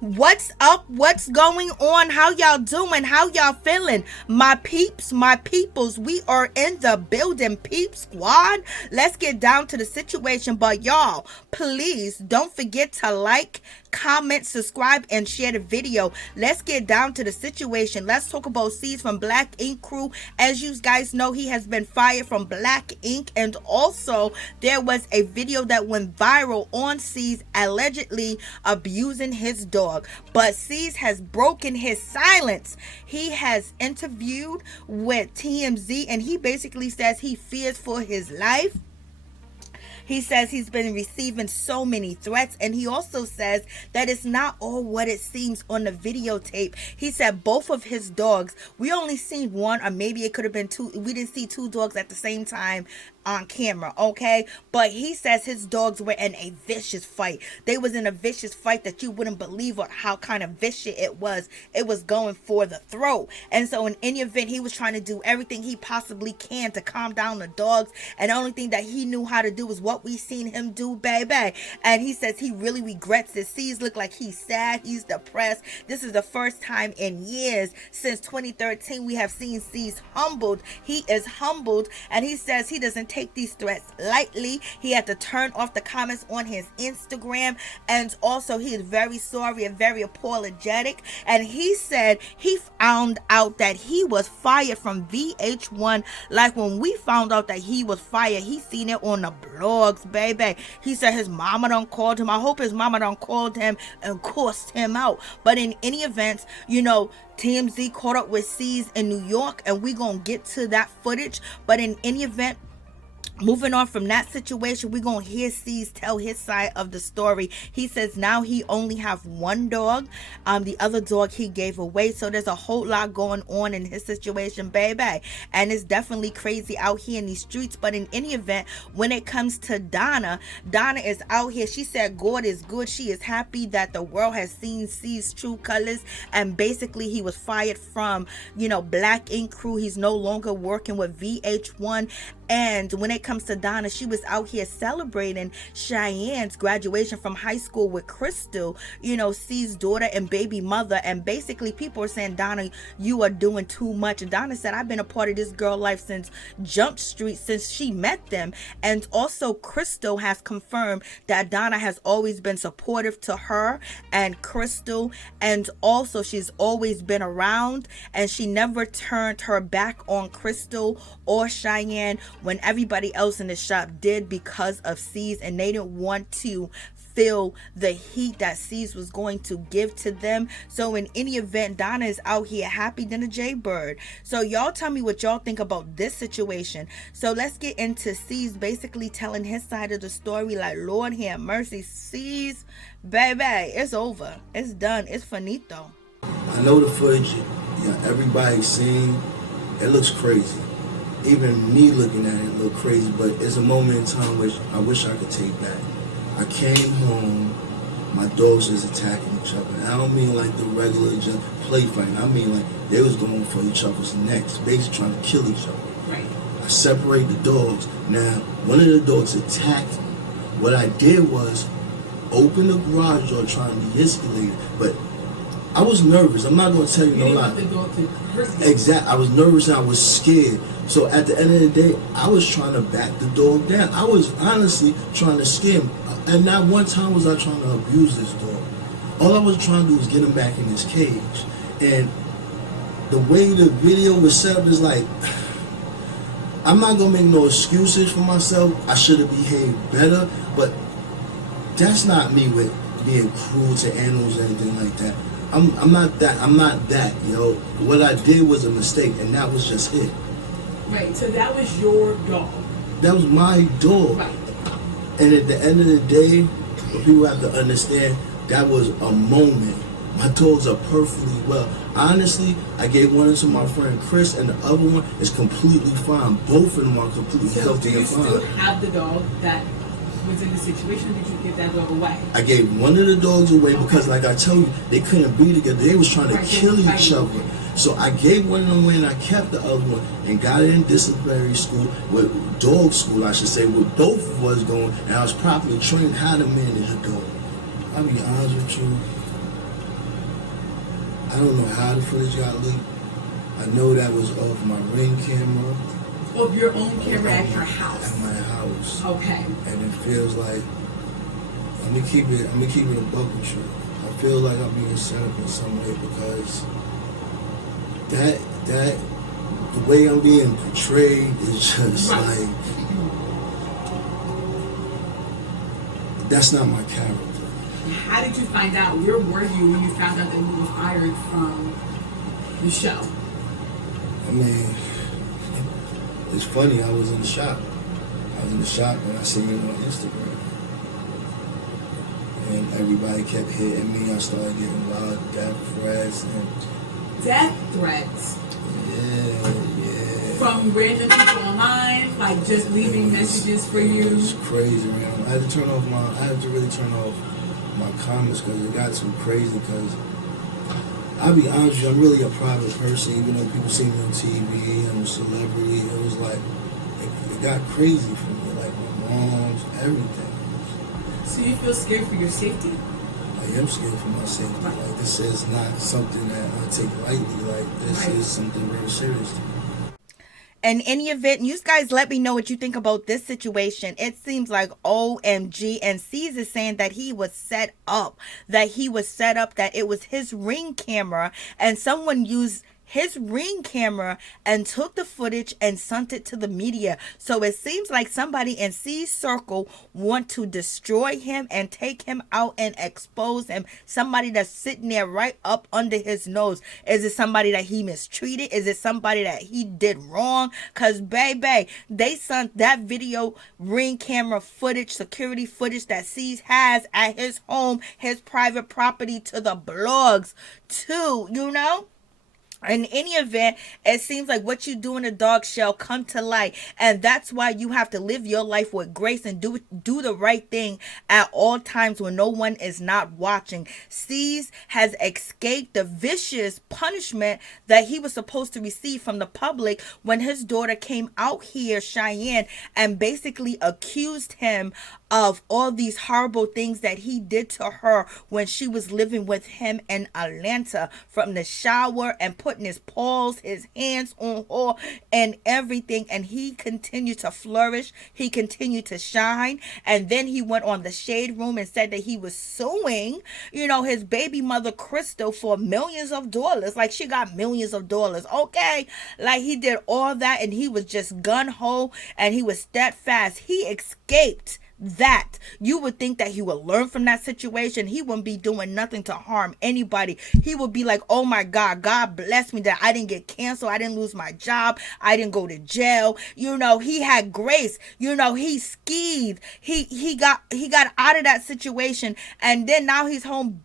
What's up? What's going on? How y'all doing? How y'all feeling? My peeps, my peoples, we are in the building, peep squad. Let's get down to the situation. But y'all, please don't forget to like, comment, subscribe, and share the video. Let's get down to the situation. Let's talk about C's from Black Ink Crew. As you guys know, he has been fired from Black Ink, and also there was a video that went viral on C's allegedly abusing his dog. But C's has broken his silence. He has interviewed with TMZ, and he basically says he fears for his life. He says he's been receiving so many threats, and he also says that it's not all what it seems on the videotape. He said both of his dogs, we only seen one, or maybe it could have been two. We didn't see two dogs at the same time on camera, okay? But he says his dogs were in a vicious fight. They was in a vicious fight that you wouldn't believe how kind of vicious it was. It was going for the throat. And so in any event, he was trying to do everything he possibly can to calm down the dogs, and the only thing that he knew how to do was what we seen him do, baby. And he says he really regrets it. C's look like he's sad, he's depressed. This is the first time in years since 2013 we have seen C's humbled. He is humbled, and he says he doesn't take these threats lightly. He had to turn off the comments on his Instagram, and also he is very sorry and very apologetic. And he said he found out that he was fired from VH1. Like when we found out that he was fired, he seen it on the blogs, baby. He said his mama done called him. I hope his mama done called him and cursed him out. But in any event, you know, TMZ caught up with C's in New York, and we gonna get to that footage. But in any event, moving on from that situation, we're going to hear C's tell his side of the story. He says now he only have one dog. The other dog he gave away. So there's a whole lot going on in his situation, baby. And it's definitely crazy out here in these streets. But in any event, when it comes to Donna is out here. She said God is good. She is happy that the world has seen C's true colors. And basically he was fired from, you know, Black Ink Crew. He's no longer working with VH1. And when it comes to Donna, she was out here celebrating Cheyenne's graduation from high school with Crystal, you know, C's daughter and baby mother. And basically people are saying, Donna, you are doing too much. And Donna said, I've been a part of this girl life since Jump Street, since she met them. And also Crystal has confirmed that Donna has always been supportive to her and Crystal. And also she's always been around, and she never turned her back on Crystal or Cheyenne when everybody else in the shop did, because of C's, and they didn't want to feel the heat that C's was going to give to them. So in any event, Donna is out here happy than a jaybird. So y'all tell me what y'all think about this situation. So let's get into C's basically telling his side of the story. Like, Lord have mercy, C's, baby, it's over, it's done, it's finito. I know the footage, yeah, everybody's seen. It looks crazy. Even me looking at it look crazy, but it's a moment in time which I wish I could take back. I came home, my dogs was attacking each other. And I don't mean like the regular just play fight. I mean like they was going for each other's necks, basically trying to kill each other. Right. I separated the dogs. Now, one of the dogs attacked me. What I did was open the garage door trying to de-escalate it, but I was nervous. I'm not going to tell you no lie. Exactly. I was nervous and I was scared. So at the end of the day, I was trying to back the dog down. I was honestly trying to scare him. And not one time was I trying to abuse this dog. All I was trying to do was get him back in his cage. And the way the video was set up is like, I'm not going to make no excuses for myself. I should have behaved better. But that's not me with being cruel to animals or anything like that. I'm not that, you know. What I did was a mistake, and that was just it. Right, so that was your dog. That was my dog. Right. And at the end of the day, people have to understand that was a moment. My dogs are perfectly well. Honestly, I gave one to my friend Chris, and the other one is completely fine. Both of them are completely healthy and fine. Do you still have the dog that was in the situation? Did you give that dog away? I gave one of the dogs away because, like I tell you, they couldn't be together. They was trying to kill each other. So I gave one of them away and I kept the other one and got it in disciplinary school, with dog school, I should say, where both of us going, and I was properly trained how to manage a dog. I'll be honest with you, I don't know how the footage got leaked. I know that was off my Ring camera. Of your own camera at your house. At my house. Okay. And it feels like I'm gonna keep it a buck with you. I feel like I'm being set up in some way because that the way I'm being portrayed is just like that's not my character. How did you find out? Where were you when you found out that you were fired from the show? I mean, it's funny. I was in the shop. When I seen it on Instagram. And everybody kept hitting me. I started getting a lot of death threats. Death threats? Yeah. From random people online? Like just leaving messages for you? It was crazy, man. I had to really turn off my comments because it got too crazy because I'll be honest with you, I'm really a private person, even though people see me on TV, I'm a celebrity. It was like, it got crazy for me, like my moms, everything. So you feel scared for your safety? I am scared for my safety. Like, this is not something that I take lightly. Like, this is something very serious to me. In any event, you guys let me know what you think about this situation. It seems like OMG, and C's is saying that he was set up, that it was his Ring camera, and someone used his Ring camera and took the footage and sent it to the media. So it seems like somebody in C's circle want to destroy him and take him out and expose him. Somebody that's sitting there right up under his nose. Is it somebody that he mistreated? Is it somebody that he did wrong? Because baby, they sent that video Ring camera footage, security footage that C's has at his home, his private property, to the blogs too, you know? In any event, it seems like what you do in the dark shall come to light, and that's why you have to live your life with grace and do the right thing at all times when no one is not watching. C's has escaped the vicious punishment that he was supposed to receive from the public when his daughter came out here, Cheyenne, and basically accused him of all these horrible things that he did to her when she was living with him in Atlanta, from the shower and putting his paws, his hands on her and everything. And he continued to flourish. He continued to shine. And then he went on the Shade Room and said that he was suing, his baby mother, Crystal, for millions of dollars. Like, she got millions of dollars. Okay. Like, he did all that, and he was just gun-ho, and he was steadfast. He escaped that. You would think that he would learn from that situation. He wouldn't be doing nothing to harm anybody. He would be like, oh my God, God bless me that I didn't get canceled. I didn't lose my job. I didn't go to jail. He had grace. He skied. He got out of that situation, and then now he's home,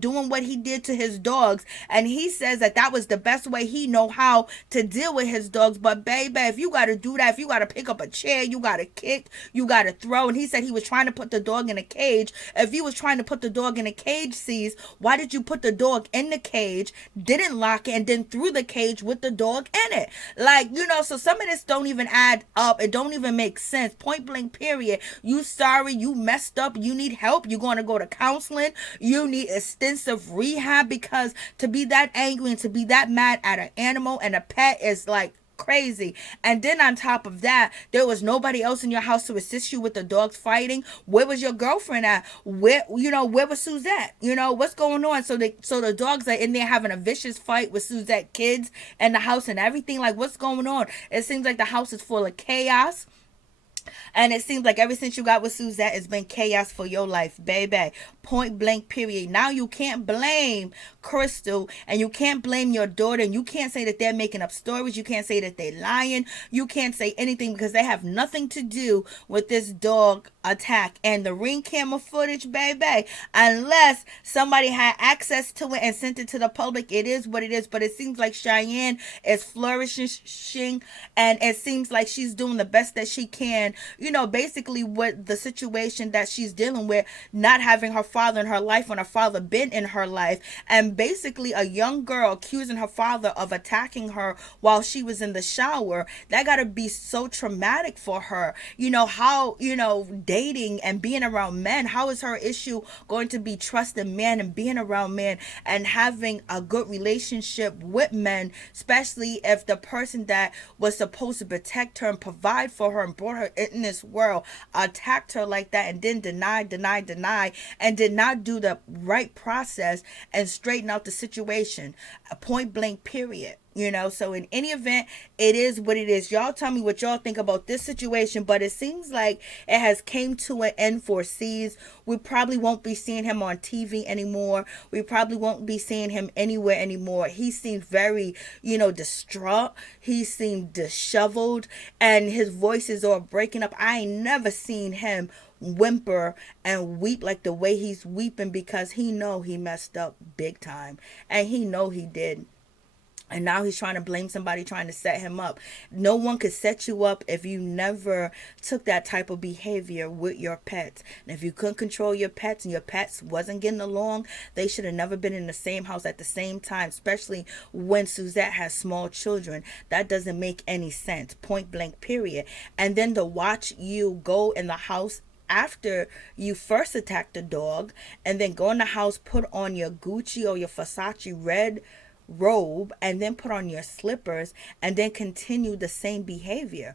doing what he did to his dogs. And he says that was the best way he know how to deal with his dogs. But baby, if you got to do that, if you got to pick up a chair, you got to kick, you got to throw. And he said he was trying to put the dog in a cage. If he was trying to put the dog in a cage, C's, why did you put the dog in the cage, didn't lock it, and then threw the cage with the dog in it? Like, so some of this don't even add up. It don't even make sense. Point blank, period. You sorry, you messed up, you need help, you're going to go to counseling, you need extensive rehab, because to be that angry and to be that mad at an animal and a pet is like crazy. And then on top of that, there was nobody else in your house to assist you with the dogs fighting. Where was your girlfriend at? Where was Suzette? What's going on? So the dogs are in there having a vicious fight with Suzette kids and the house and everything. Like, what's going on? It seems like the house is full of chaos. And it seems like ever since you got with Suzette, it's been chaos for your life, baby. Point blank, period. Now you can't blame Crystal, and you can't blame your daughter, and you can't say that they're making up stories. You can't say that they're lying. You can't say anything, because they have nothing to do with this dog attack and the Ring camera footage, baby. Unless somebody had access to it and sent it to the public, it is what it is. But it seems like Cheyenne is flourishing, and it seems like she's doing the best that she can explain, basically what the situation that she's dealing with, not having her father in her life when her father been in her life, and basically a young girl accusing her father of attacking her while she was in the shower. That gotta be so traumatic for her. How, dating and being around men, how is her issue going to be trusting men and being around men and having a good relationship with men, especially if the person that was supposed to protect her and provide for her and brought her in this world attacked her like that, and then deny, and did not do the right process and straighten out the situation, point blank, period. So in any event, it is what it is. Y'all tell me what y'all think about this situation, but it seems like it has came to an end for C's. We probably won't be seeing him on TV anymore. We probably won't be seeing him anywhere anymore. He seemed very, distraught. He seemed disheveled, and his voice is all breaking up. I ain't never seen him whimper and weep like the way he's weeping, because he know he messed up big time, and he know he did. And now he's trying to blame somebody trying to set him up. No one could set you up if you never took that type of behavior with your pets. And if you couldn't control your pets and your pets wasn't getting along, they should have never been in the same house at the same time, especially when Suzette has small children. That doesn't make any sense. Point blank, period. And then to watch you go in the house after you first attacked the dog, and then go in the house, put on your Gucci or your Versace red robe, and then put on your slippers, and then continue the same behavior.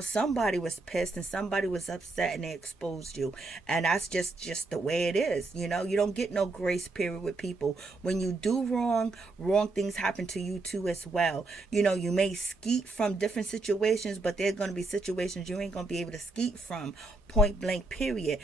Somebody was pissed and somebody was upset, and they exposed you, and that's just the way it is. You don't get no grace period with people. When you do wrong things happen to you too as well. You may skeet from different situations, but there's going to be situations you ain't going to be able to skeet from, point blank, period.